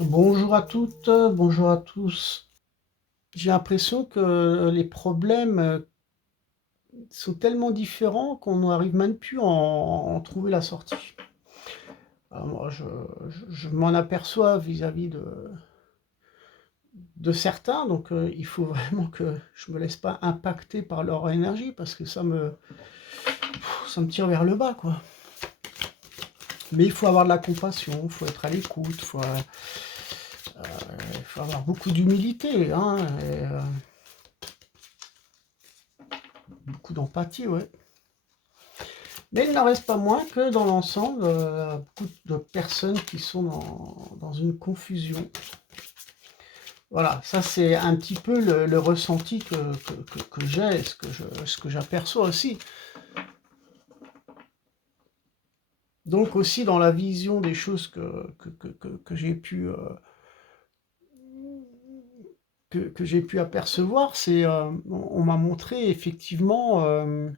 Bonjour à toutes, bonjour à tous. J'ai l'impression que les problèmes sont tellement différents qu'on n'arrive même plus à en trouver la sortie. Alors moi, je m'en aperçois vis-à-vis de certains, donc il faut vraiment que je me laisse pas impacter par leur énergie parce que ça me tire vers le bas, quoi. Mais il faut avoir de la compassion, il faut être à l'écoute, il faut avoir beaucoup d'humilité, hein, et, beaucoup d'empathie, ouais. Mais il n'en reste pas moins que dans l'ensemble, beaucoup de personnes qui sont dans une confusion. Voilà, ça c'est un petit peu le ressenti que j'ai, ce que j'aperçois aussi. Donc aussi dans la vision des choses que j'ai pu, que j'ai pu apercevoir, c'est, on m'a montré effectivement, on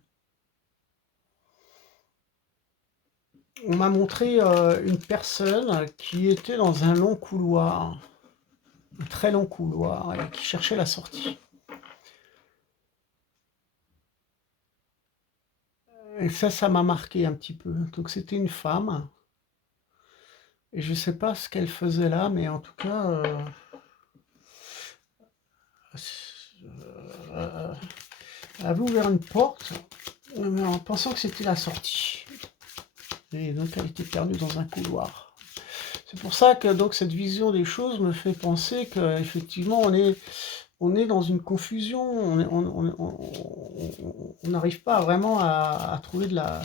m'a montré une personne qui était dans un long couloir, un très long couloir, et qui cherchait la sortie. Et ça m'a marqué un petit peu. Donc c'était une femme, et je sais pas ce qu'elle faisait là, mais en tout cas, euh, elle avait ouvert une porte, mais en pensant que c'était la sortie. Et donc elle était perdue dans un couloir. C'est pour ça que donc cette vision des choses me fait penser qu'effectivement on est dans une confusion, on n'arrive pas vraiment à trouver à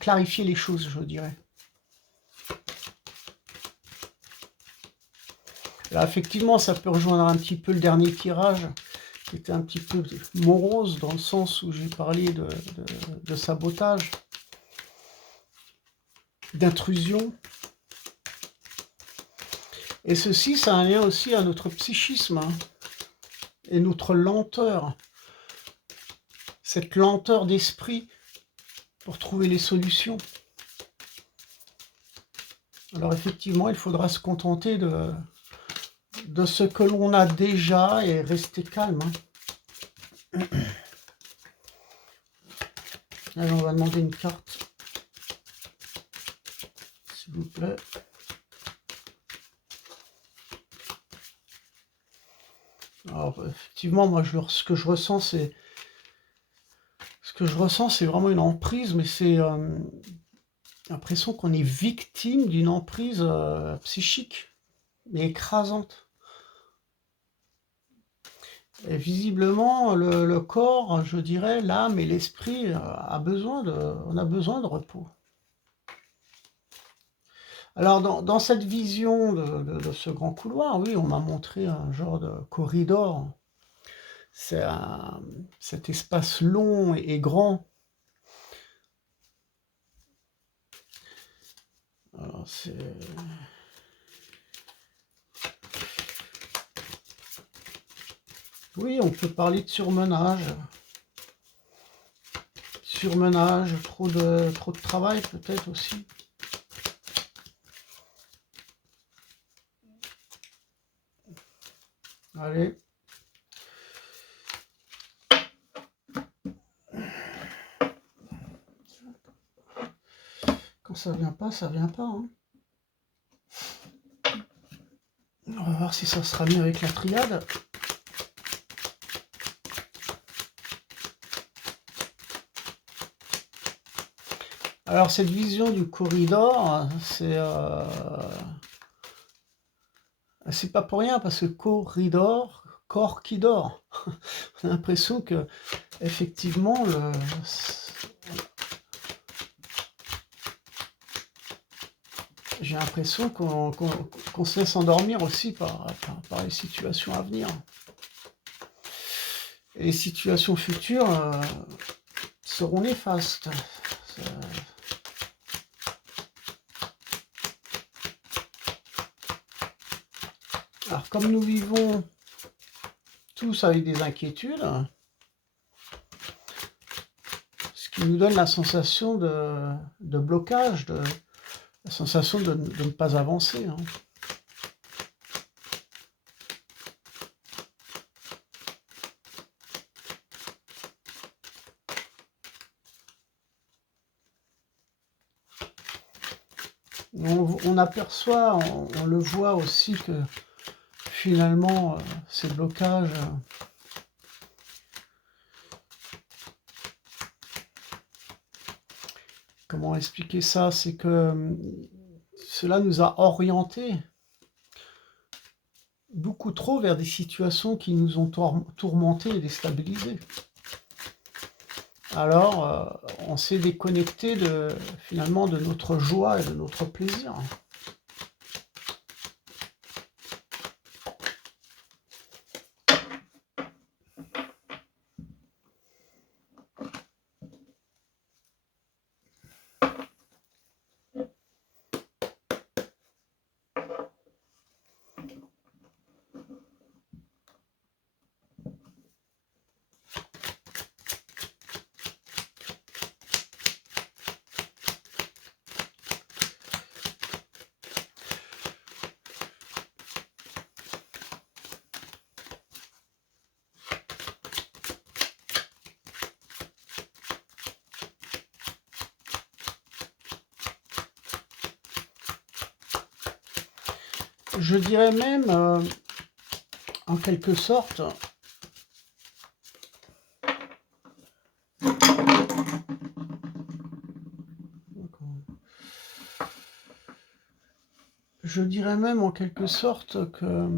clarifier les choses, je dirais. Là, effectivement, ça peut rejoindre un petit peu le dernier tirage, qui était un petit peu morose, dans le sens où j'ai parlé de sabotage, d'intrusion. Et ceci, ça a un lien aussi à notre psychisme, hein, et notre lenteur. Cette lenteur d'esprit pour trouver les solutions. Alors effectivement, il faudra se contenter de ce que l'on a déjà et rester calme, hein. Allez, on va demander une carte, s'il vous plaît. Alors effectivement, moi, ce que je ressens, c'est vraiment une emprise, mais c'est l'impression qu'on est victime d'une emprise psychique, mais écrasante. Et visiblement, le corps, je dirais, l'âme et l'esprit on a besoin de repos. Alors, dans cette vision de ce grand couloir, oui, on m'a montré un genre de corridor. C'est cet espace long et grand. Alors, oui, on peut parler de surmenage. Surmenage, trop de travail peut-être aussi. Allez. Quand ça vient pas, ça vient pas, hein. On va voir si ça sera mieux avec la triade. Alors cette vision du corridor, c'est pas pour rien parce que corridor, corps qui dort. On a l'impression que effectivement j'ai l'impression qu'on se laisse endormir aussi par les situations à venir. Et les situations futures seront néfastes. Alors comme nous vivons tous avec des inquiétudes, ce qui nous donne la sensation de blocage, la sensation de ne pas avancer, hein. On aperçoit, on le voit aussi que finalement, ces blocages, comment expliquer ça? C'est que cela nous a orientés beaucoup trop vers des situations qui nous ont tourmentés et déstabilisés. Alors, on s'est déconnecté finalement de notre joie et de notre plaisir. Je dirais même, en quelque sorte, que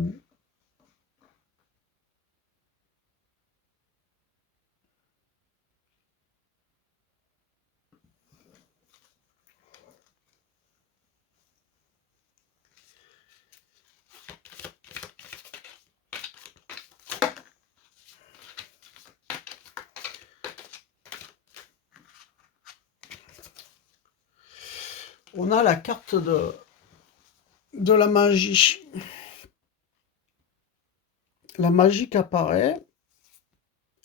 on a la carte de la magie. La magie qui apparaît,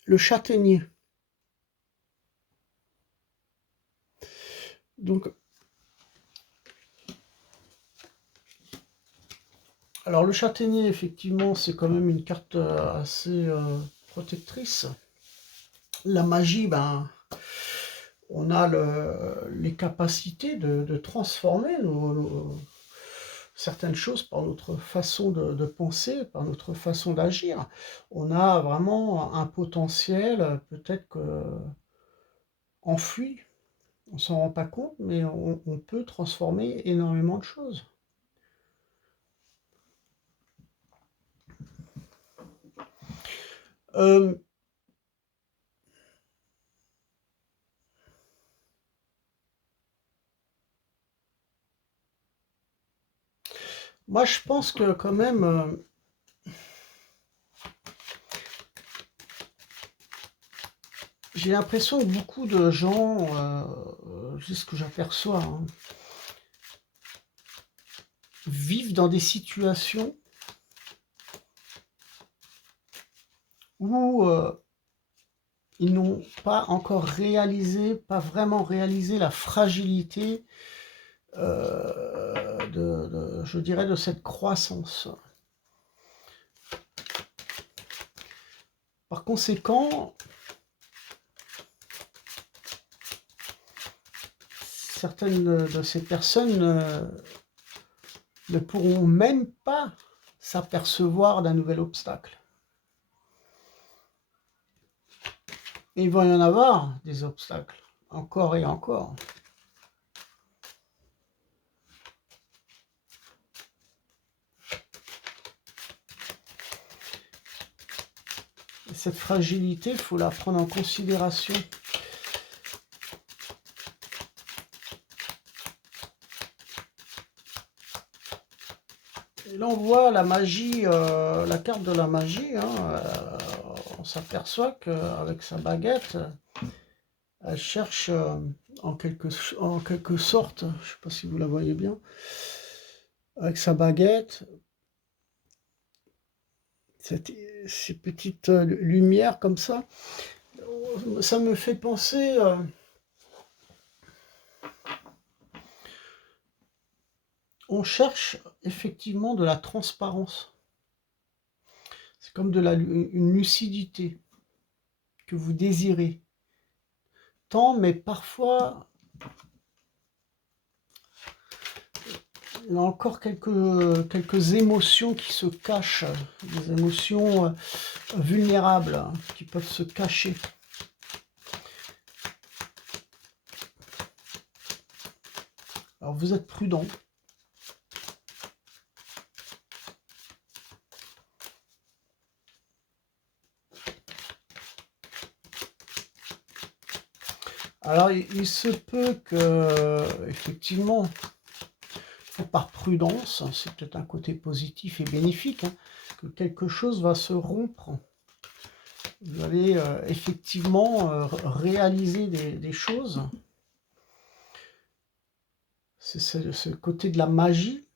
le châtaignier. Donc, alors le châtaignier, effectivement, c'est quand même une carte assez protectrice. La magie, ben, on a les capacités de transformer certaines choses par notre façon de penser, par notre façon d'agir. On a vraiment un potentiel, peut-être enfoui, on s'en rend pas compte, mais on peut transformer énormément de choses. Moi, je pense que quand même, j'ai l'impression que beaucoup de gens, c'est ce que j'aperçois, hein, vivent dans des situations où ils n'ont pas encore réalisé, pas vraiment réalisé la fragilité je dirais, de cette croissance. Par conséquent, certaines de ces personnes ne pourront même pas s'apercevoir d'un nouvel obstacle. Et il va y en avoir des obstacles, encore et encore. Et cette fragilité, il faut la prendre en considération. Et là, on voit la magie, la carte de la magie. Hein, on s'aperçoit qu'avec sa baguette, elle cherche en quelque sorte, je ne sais pas si vous la voyez bien, avec sa baguette, ces petites lumières comme ça me fait penser on cherche effectivement de la transparence. C'est comme une lucidité que vous désirez tant, mais parfois Il y a encore quelques émotions qui se cachent, des émotions vulnérables hein, qui peuvent se cacher. Alors vous êtes prudent. Alors il se peut que, effectivement, par prudence, c'est peut-être un côté positif et bénéfique, hein, que quelque chose va se rompre. Vous allez effectivement réaliser des choses. C'est ce côté de la magie.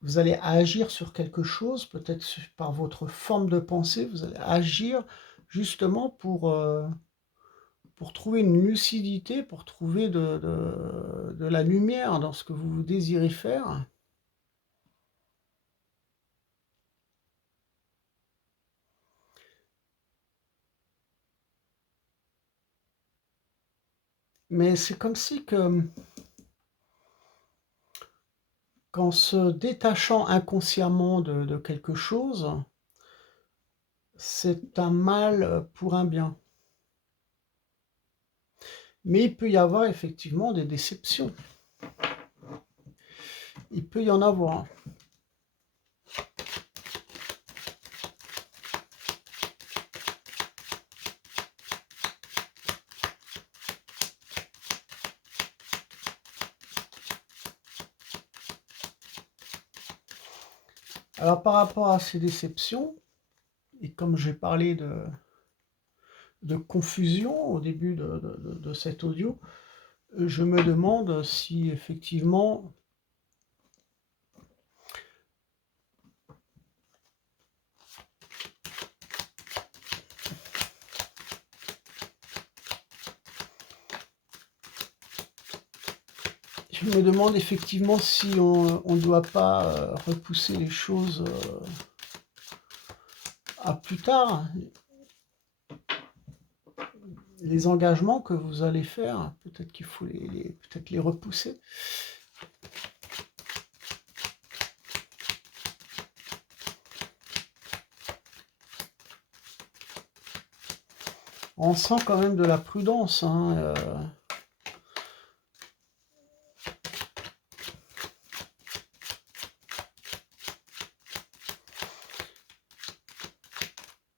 Vous allez agir sur quelque chose, peut-être par votre forme de pensée, vous allez agir justement pour trouver une lucidité, pour trouver de la lumière dans ce que vous désirez faire. Mais c'est comme si que, qu'en se détachant inconsciemment de quelque chose, c'est un mal pour un bien. Mais il peut y avoir effectivement des déceptions. Il peut y en avoir. Alors par rapport à ces déceptions, et comme j'ai parlé de confusion au début de cet audio, je me demande si effectivement si on ne doit pas repousser les choses à plus tard. Les engagements que vous allez faire, peut-être qu'il faut peut-être les repousser. On sent quand même de la prudence, hein,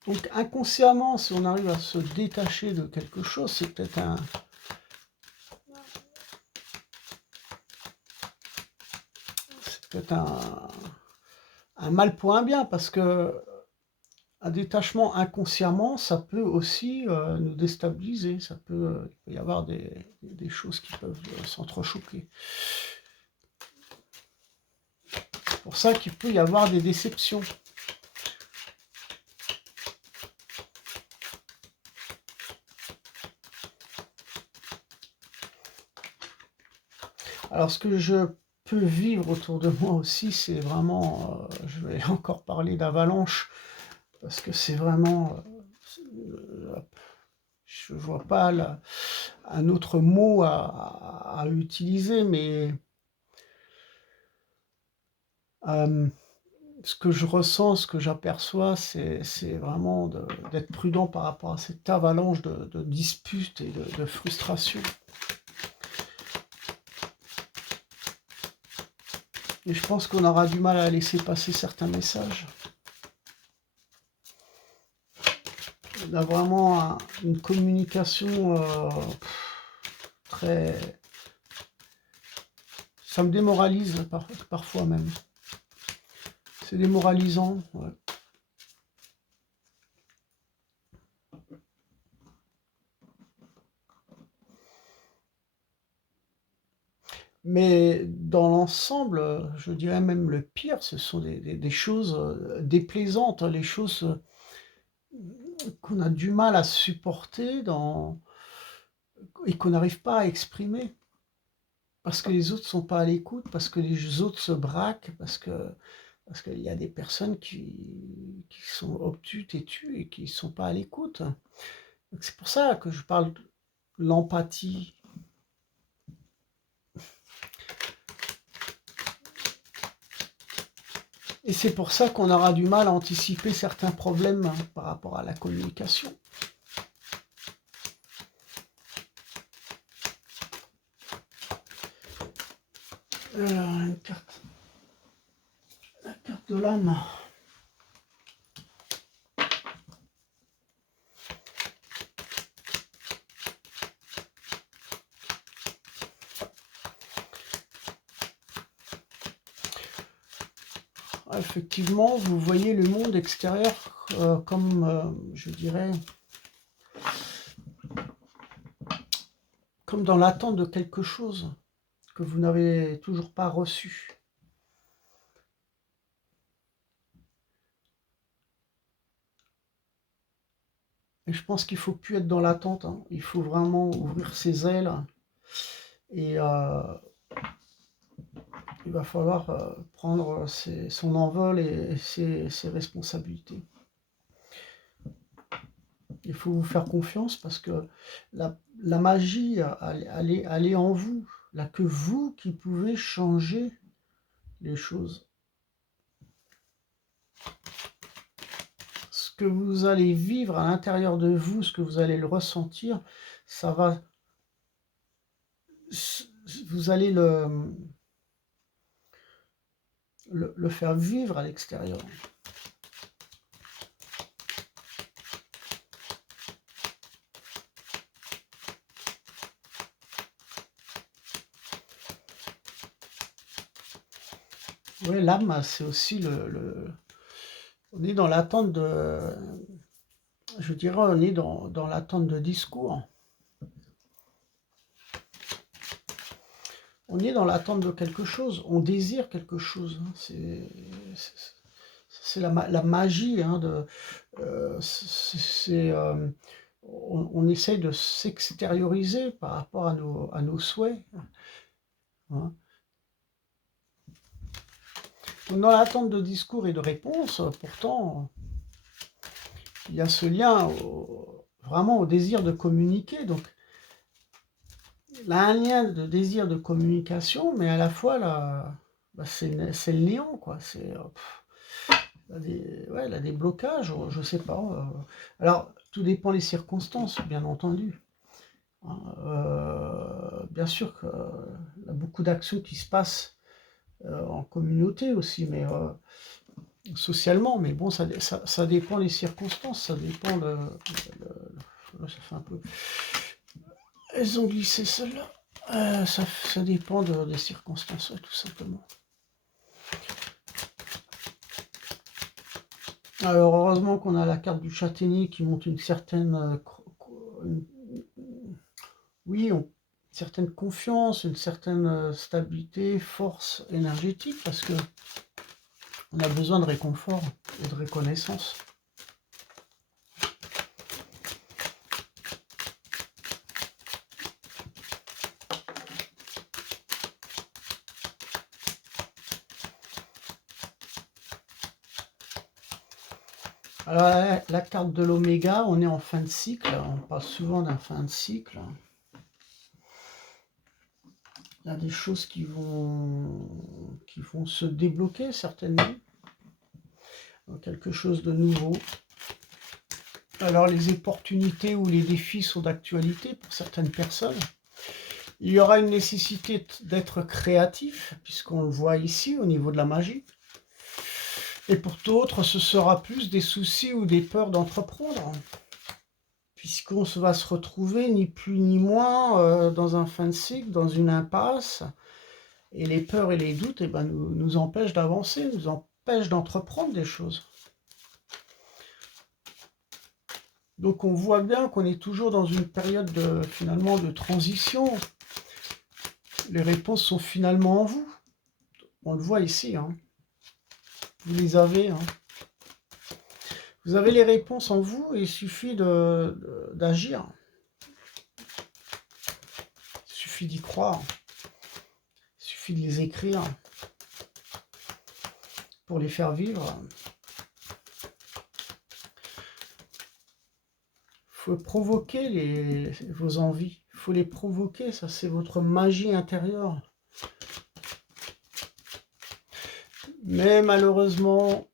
Donc inconsciemment, si on arrive à se détacher de quelque chose, c'est peut-être un mal pour un bien, parce que un détachement inconsciemment, ça peut aussi nous déstabiliser. Il peut y avoir des choses qui peuvent s'entrechoquer. C'est pour ça qu'il peut y avoir des déceptions. Alors ce que je peux vivre autour de moi aussi, c'est vraiment, je vais encore parler d'avalanche, parce que c'est vraiment, je ne vois pas un autre mot à utiliser, mais ce que je ressens, ce que j'aperçois, c'est vraiment d'être prudent par rapport à cette avalanche de disputes et de frustrations. Et je pense qu'on aura du mal à laisser passer certains messages. On a vraiment une communication très... Ça me démoralise parfois même. C'est démoralisant. Ouais. Mais dans l'ensemble, je dirais même le pire, ce sont des choses déplaisantes, les choses qu'on a du mal à supporter et qu'on n'arrive pas à exprimer. Parce que les autres ne sont pas à l'écoute, parce que les autres se braquent, parce qu'il y a des personnes qui sont obtus, têtues et qui ne sont pas à l'écoute. C'est pour ça que je parle de l'empathie. Et c'est pour ça qu'on aura du mal à anticiper certains problèmes par rapport à la communication. Alors, une carte. La carte de l'âme. Effectivement, vous voyez le monde extérieur comme, je dirais, comme dans l'attente de quelque chose que vous n'avez toujours pas reçu. Et je pense qu'il ne faut plus être dans l'attente, hein. Il faut vraiment ouvrir ses ailes et il va falloir prendre son envol et ses responsabilités. Il faut vous faire confiance parce que la magie, elle est en vous. Il n'y a que vous qui pouvez changer les choses. Ce que vous allez vivre à l'intérieur de vous, ce que vous allez le ressentir, ça va... Vous allez le faire vivre à l'extérieur. Oui, l'âme, c'est aussi on est dans l'attente de... Je dirais, on est dans l'attente de discours. On est dans l'attente de quelque chose. On désire quelque chose. C'est la magie. Hein, on essaye de s'extérioriser par rapport à nos souhaits. Hein. Dans l'attente de discours et de réponses, pourtant, il y a ce lien vraiment au désir de communiquer. Donc, il y a un lien de désir de communication, mais à la fois, c'est le néant, quoi. Il y a des blocages, je ne sais pas. Alors, tout dépend des circonstances, bien entendu. Hein, bien sûr qu'il y a beaucoup d'actions qui se passent en communauté aussi, mais socialement, mais bon, ça dépend des circonstances, ça dépend ça fait un peu... Elles ont glissé celles-là. Ça dépend des circonstances, tout simplement. Alors, heureusement qu'on a la carte du châtaignier qui montre une certaine... certaine confiance, une certaine stabilité, force énergétique, parce que on a besoin de réconfort et de reconnaissance. Alors, la carte de l'oméga, on est en fin de cycle, on parle souvent d'un fin de cycle. Il y a des choses qui vont se débloquer certainement. Quelque chose de nouveau. Alors les opportunités ou les défis sont d'actualité pour certaines personnes. Il y aura une nécessité d'être créatif, puisqu'on le voit ici au niveau de la magie. Et pour d'autres, ce sera plus des soucis ou des peurs d'entreprendre, puisqu'on va se retrouver ni plus ni moins dans un fin de cycle, dans une impasse. Et les peurs et les doutes nous empêchent d'avancer, nous empêchent d'entreprendre des choses. Donc on voit bien qu'on est toujours dans une période finalement de transition. Les réponses sont finalement en vous. On le voit ici. Hein. Vous les avez. Hein. Vous avez les réponses en vous et il suffit d'agir. Il suffit d'y croire. Il suffit de les écrire pour les faire vivre. Il faut provoquer vos envies. Il faut les provoquer. Ça, c'est votre magie intérieure. Mais malheureusement,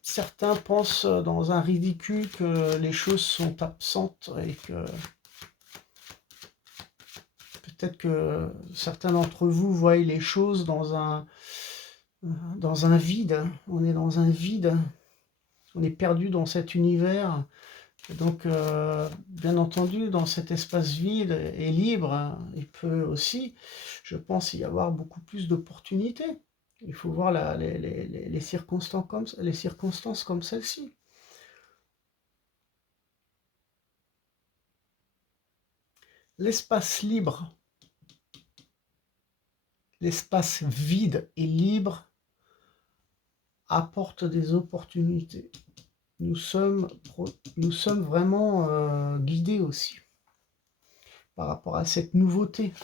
certains pensent dans un ridicule que les choses sont absentes et que peut-être que certains d'entre vous voient les choses dans un vide. On est dans un vide. On est perdu dans cet univers. Et donc, bien entendu, dans cet espace vide et libre, hein, il peut aussi, je pense, y avoir beaucoup plus d'opportunités. Il faut voir les circonstances comme celle-ci. L'espace libre, l'espace vide et libre apporte des opportunités. Nous sommes vraiment guidés aussi par rapport à cette nouveauté.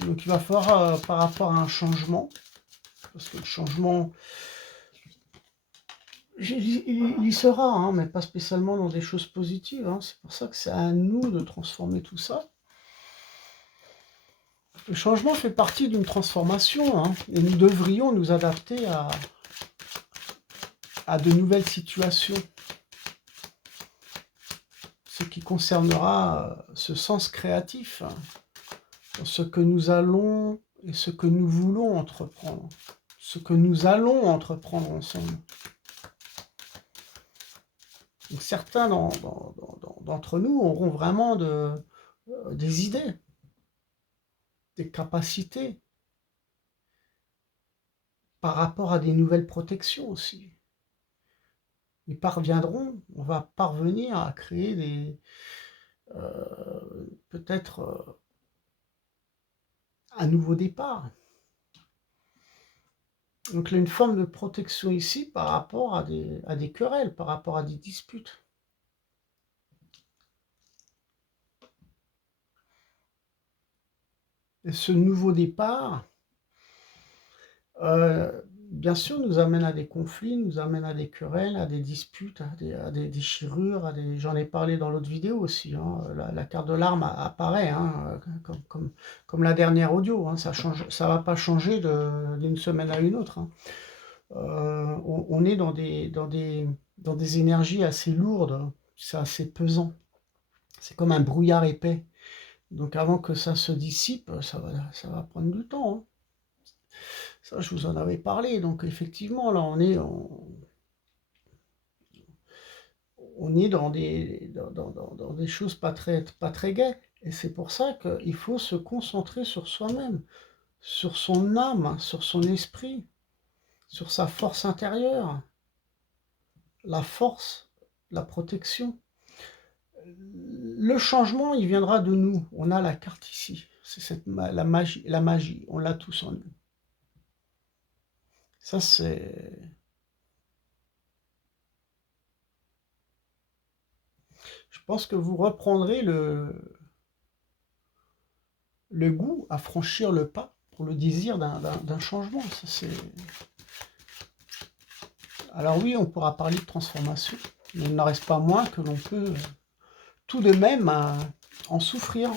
Donc il va falloir, par rapport à un changement, parce que le changement, il y sera, hein, mais pas spécialement dans des choses positives. Hein. C'est pour ça que c'est à nous de transformer tout ça. Le changement fait partie d'une transformation, hein, et nous devrions nous adapter à de nouvelles situations. Ce qui concernera ce sens créatif, hein, ce que nous allons et ce que nous voulons entreprendre, ce que nous allons entreprendre ensemble. Donc certains d'entre nous auront vraiment des idées, des capacités par rapport à des nouvelles protections aussi. Ils parviendront, on va parvenir à créer peut-être un nouveau départ. Donc il y a une forme de protection ici par rapport à des querelles, par rapport à des disputes. Et ce nouveau départ, bien sûr, nous amène à des conflits, nous amène à des querelles, à des disputes, à des déchirures, j'en ai parlé dans l'autre vidéo aussi, hein, la carte de l'arme apparaît, hein, comme la dernière audio, hein, ça va pas changer d'une semaine à une autre. Hein. On est dans des énergies assez lourdes, c'est assez pesant, c'est comme un brouillard épais. Donc avant que ça se dissipe, ça va prendre du temps. Hein. Ça, je vous en avais parlé. Donc effectivement, là, on est dans des choses pas très gaies. Et c'est pour ça qu'il faut se concentrer sur soi-même, sur son âme, sur son esprit, sur sa force intérieure, la force, la protection. Le changement, il viendra de nous. On a la carte ici. C'est la magie. On l'a tous en nous. Ça, c'est... Je pense que vous reprendrez le goût à franchir le pas pour le désir d'un changement. Ça, c'est... Alors oui, on pourra parler de transformation, mais il n'en reste pas moins que l'on peut tout de même en souffrir.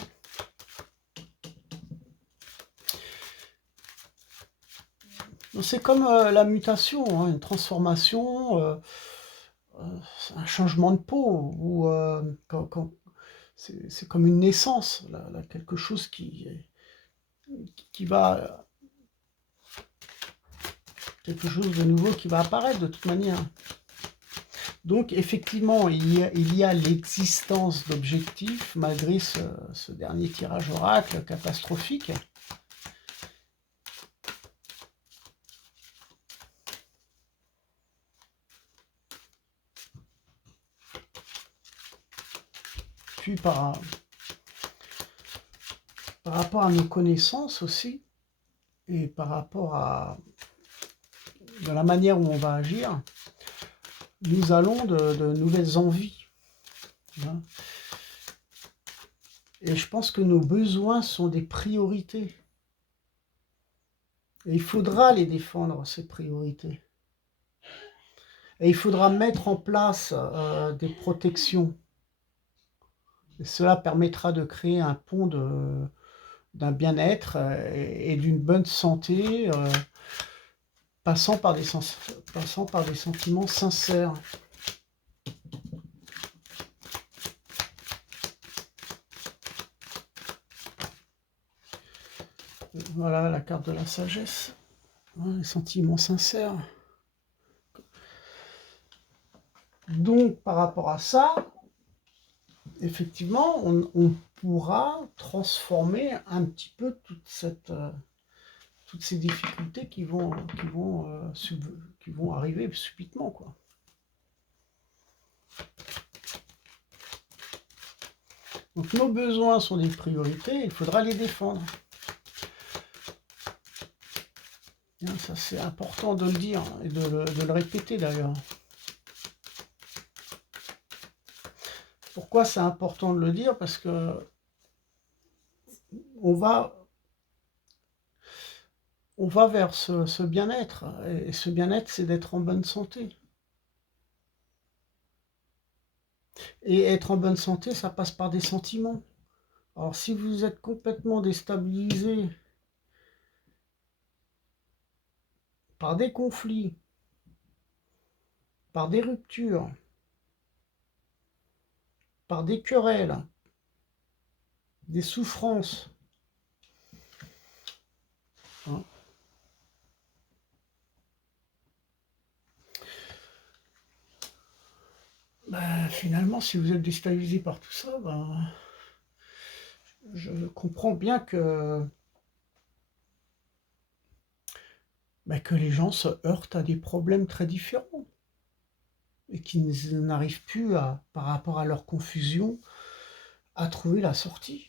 C'est comme la mutation, hein, une transformation, un changement de peau, ou c'est comme une naissance, là, quelque chose qui va... quelque chose de nouveau qui va apparaître de toute manière. Donc effectivement, il y a l'existence d'objectifs, malgré ce dernier tirage oracle catastrophique. Puis par rapport à nos connaissances aussi, et par rapport à la manière où on va agir, nous allons de nouvelles envies. Hein. Et je pense que nos besoins sont des priorités. Et il faudra les défendre, ces priorités. Et il faudra mettre en place des protections. Et cela permettra de créer un pont d'un bien-être et d'une bonne santé, passant par des sentiments sincères. Voilà la carte de la sagesse. Les sentiments sincères. Donc, par rapport à ça, effectivement, on pourra transformer un petit peu toutes ces difficultés qui vont arriver subitement, quoi. Donc, nos besoins sont des priorités, il faudra les défendre. Ça, c'est important de le dire et de le répéter d'ailleurs. Pourquoi c'est important de le dire? Parce que on va vers ce bien-être. Et ce bien-être, c'est d'être en bonne santé. Et être en bonne santé, ça passe par des sentiments. Alors, si vous êtes complètement déstabilisé par des conflits, par des ruptures, par des querelles, des souffrances, hein, finalement, si vous êtes déstabilisé par tout ça, je comprends bien que les gens se heurtent à des problèmes très différents et qu'ils n'arrivent plus, par rapport à leur confusion, à trouver la sortie.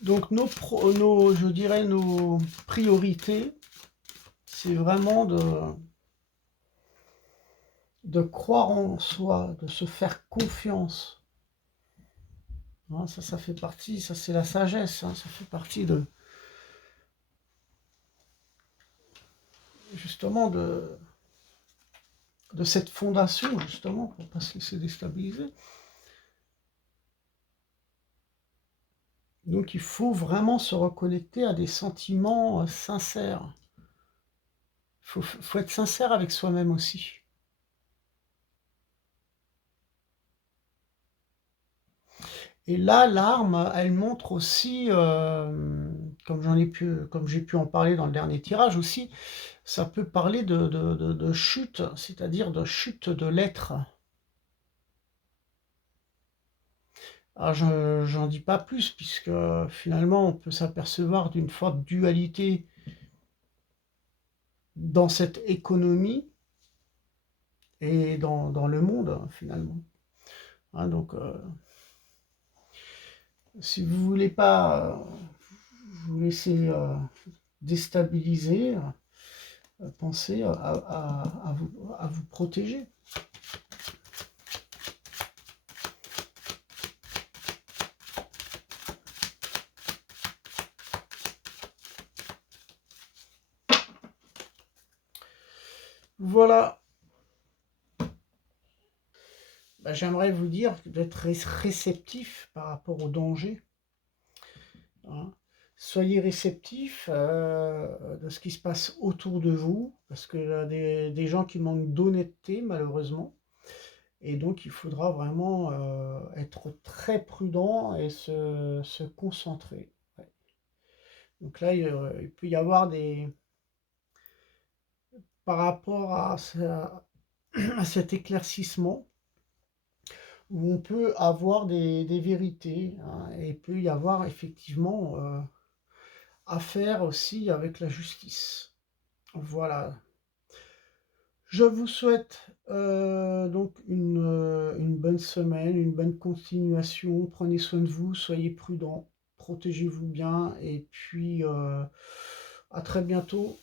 Donc je dirais nos priorités, c'est vraiment de croire en soi, de se faire confiance. Hein, ça fait partie, ça c'est la sagesse, hein, ça fait partie justement de cette fondation, justement, pour ne pas se laisser déstabiliser. Donc il faut vraiment se reconnecter à des sentiments sincères. Faut être sincère avec soi-même aussi. Et là, l'arme, elle montre aussi, comme j'ai pu en parler dans le dernier tirage aussi, ça peut parler de chute, c'est-à-dire de chute de l'être. Alors, j'en dis pas plus, puisque finalement, on peut s'apercevoir d'une forte dualité dans cette économie et dans le monde, finalement. Hein, donc, si vous voulez pas vous laisser déstabiliser, pensez à vous protéger. Voilà. J'aimerais vous dire d'être réceptif par rapport au danger. Hein. Soyez réceptif de ce qui se passe autour de vous, parce qu'il y a des gens qui manquent d'honnêteté, malheureusement. Et donc, il faudra vraiment être très prudent et se concentrer. Ouais. Donc là, il peut y avoir par rapport à cet éclaircissement, où on peut avoir des vérités, hein, et il peut y avoir effectivement affaire aussi avec la justice. Voilà. Je vous souhaite donc une bonne semaine, une bonne continuation. Prenez soin de vous, soyez prudents, protégez-vous bien et puis à très bientôt.